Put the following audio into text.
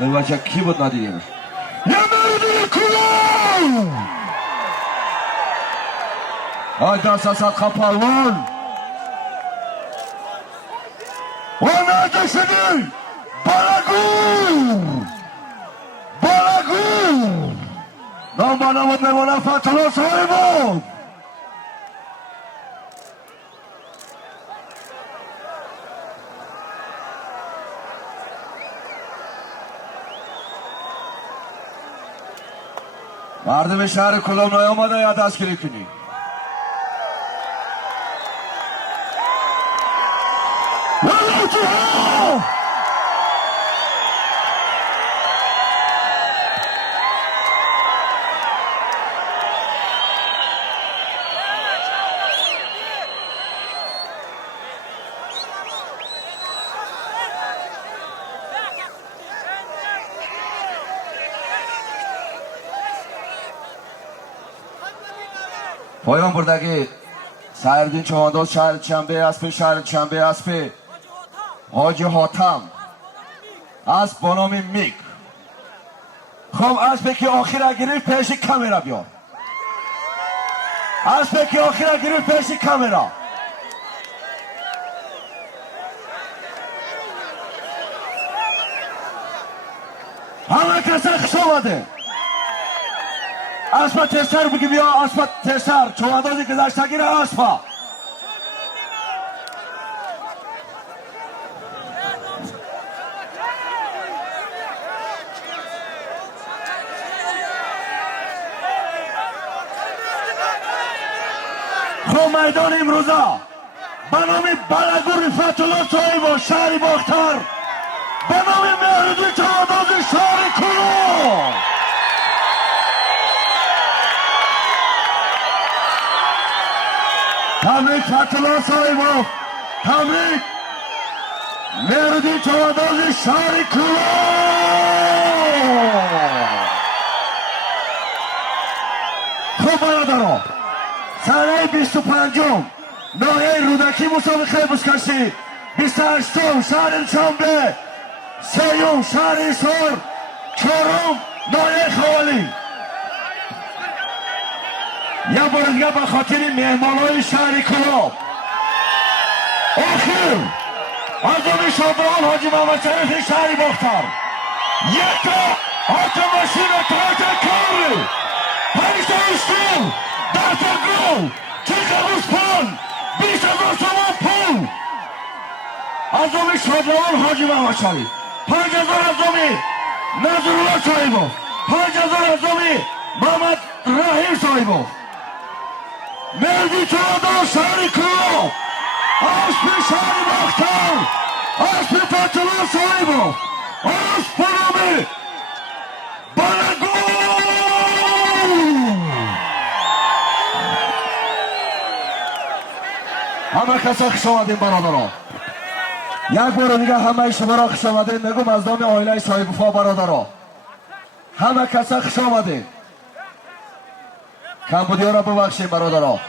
این بچه کی بود ندیدیمش؟ یه مردی کلوب! آی دست از صدقه پروان و نرده شدی بالگور بالگور نام با نامد میمونه فتحولو صاحبov مردم شهر کلوب نیامده یا دستگیری کنی پایان بردگی سایردین چوانداز شهر چنبه اسپی شهر چنبه اسپی حاجی حاتم اسب با نام میک خب اسبی که آخیر گرفت پیش کامera بیار اسبی که آخیر گرفت پیش کامera همه کسی خوش آمده اسب ترسر بگی بیا اسب ترسر چواندازی گذشتگیر اسب خب میدان امروزه به نام بلگور فاتحولو صاحبov شهر بختر به نام مهردین چوانداز شهر کلوب تبریک فاتحولو صاحبov تبریک مهردین چوانداز شهر کلوب خوب برادران سنه 25 ناحیه رودکی مسابقه بزکشی 28 شهر شنبه سیوم شهر ایسار چهارم ناحیه خوالی یا بار دیگه به خاطر مهمانهای شهر کلوب آخر از اون شادروان حاجی محمد شریف شهر بختر یک تا آتوماشین تایوتا کامری 5 تا uštur 10 تا گل 3 تا گسفند 20,000 تومان پول از اون شادروان حاجی محمد شریف 5,000 از اون نظرالله صاحبov 5,000 از اون محمد رحیم صاحبov مهردین چوانداز شهر کلوب اسپی شهر بختر اسپی فاتحولو صاحبov اسب با نام بالگور همه کسا خوش آمدین برادران یک بار دیگه همه شما را خوش آمدین نگم از نام آیله صاحبوفا برادران همه کسا خوش آمدین کمبودی ها را ببخشین برادران